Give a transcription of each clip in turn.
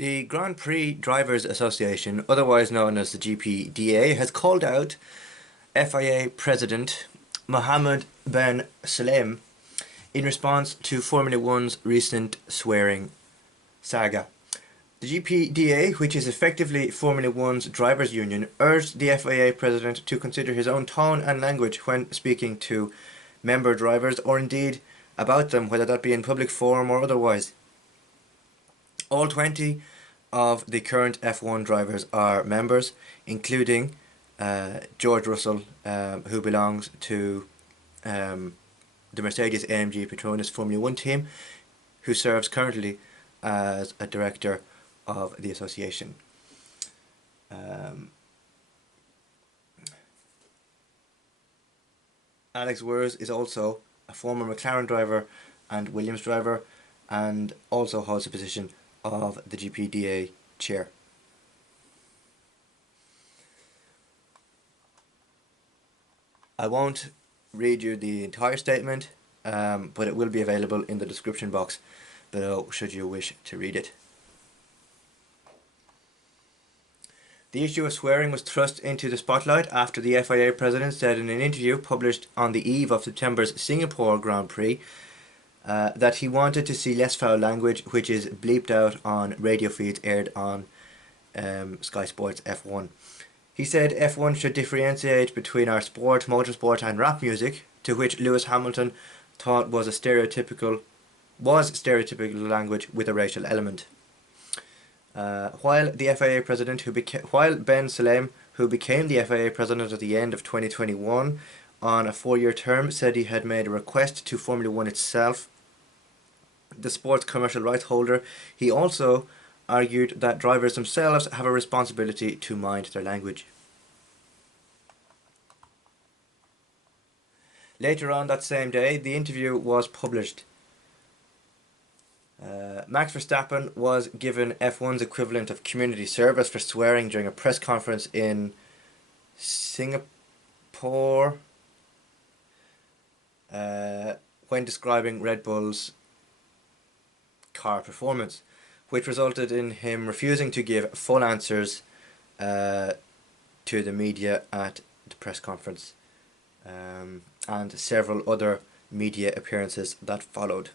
The Grand Prix Drivers Association, otherwise known as the GPDA, has called out FIA President Mohammed Ben Sulayem in response to Formula One's recent swearing saga. The GPDA, which is effectively Formula One's drivers' union, urged the FIA president to consider his own tone and language when speaking to member drivers, or indeed about them, whether that be in public forum or otherwise. All 20 of the current F1 drivers are members, including George Russell, who belongs to the Mercedes-AMG Petronas Formula 1 team, who serves currently as a director of the association. Alex Wurz is also a former McLaren driver and Williams driver, and also holds the position of the GPDA chair. I won't read you the entire statement, but it will be available in the description box below should you wish to read it. The issue of swearing was thrust into the spotlight after the FIA president said in an interview published on the eve of September's Singapore Grand Prix that he wanted to see less foul language, which is bleeped out on radio feeds aired on Sky Sports F1. He said F1 should differentiate between our sport, motorsport and rap music, to which Lewis Hamilton thought was stereotypical language with a racial element. While the FIA president, while Ben Sulayem, who became the FIA president at the end of 2021 on a 4-year term, said he had made a request to Formula One itself, the sport's commercial rights holder, he also argued that drivers themselves have a responsibility to mind their language. Later on that same day, the interview was published. Max Verstappen was given F1's equivalent of community service for swearing during a press conference in Singapore when describing Red Bull's car performance, which resulted in him refusing to give full answers to the media at the press conference, and several other media appearances that followed.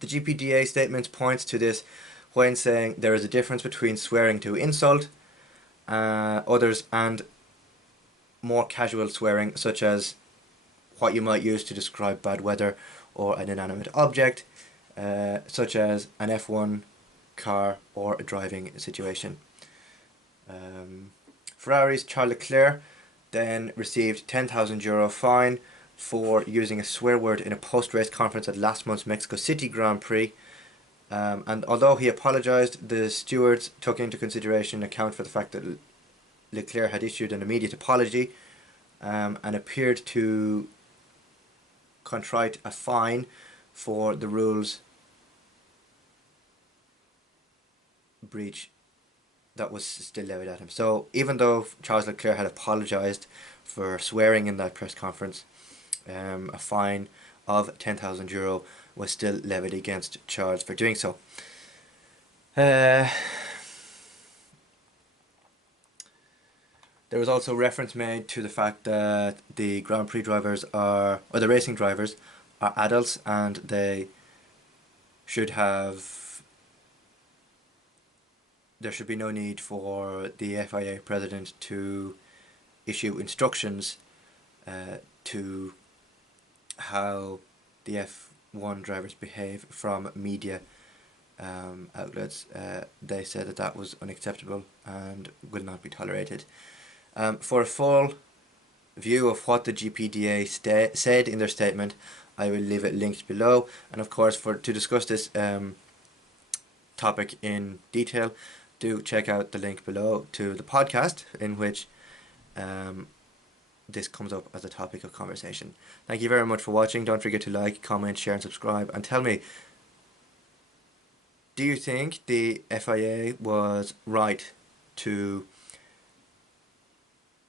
The GPDA statement points to this when saying there is a difference between swearing to insult others and more casual swearing, such as what you might use to describe bad weather or an inanimate object, such as an F1 car or a driving situation. Ferrari's Charles Leclerc then received €10,000 fine for using a swear word in a post-race conference at last month's Mexico City Grand Prix. And although he apologised, the stewards took into consideration account for the fact that Leclerc had issued an immediate apology and appeared to contrite a fine for the rules breach that was still levied at him. So even though Charles Leclerc had apologised for swearing in that press conference, a fine of €10,000 was still levied against Charles for doing so. There was also reference made to the fact that the Grand Prix drivers or the racing drivers are adults, and there should be no need for the FIA president to issue instructions to how the F1 drivers behave from media outlets. They said that that was unacceptable and will not be tolerated. For a full view of what the GPDA said in their statement, I will leave it linked below. And of course, to discuss this topic in detail, do check out the link below to the podcast in which this comes up as a topic of conversation. Thank you very much for watching. Don't forget to like, comment, share and subscribe, and tell me, do you think the FIA was right to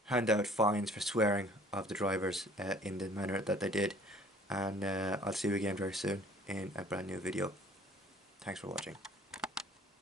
hand out fines for swearing of the drivers in the manner that they did? And I'll see you again very soon in a brand new video. Thanks for watching.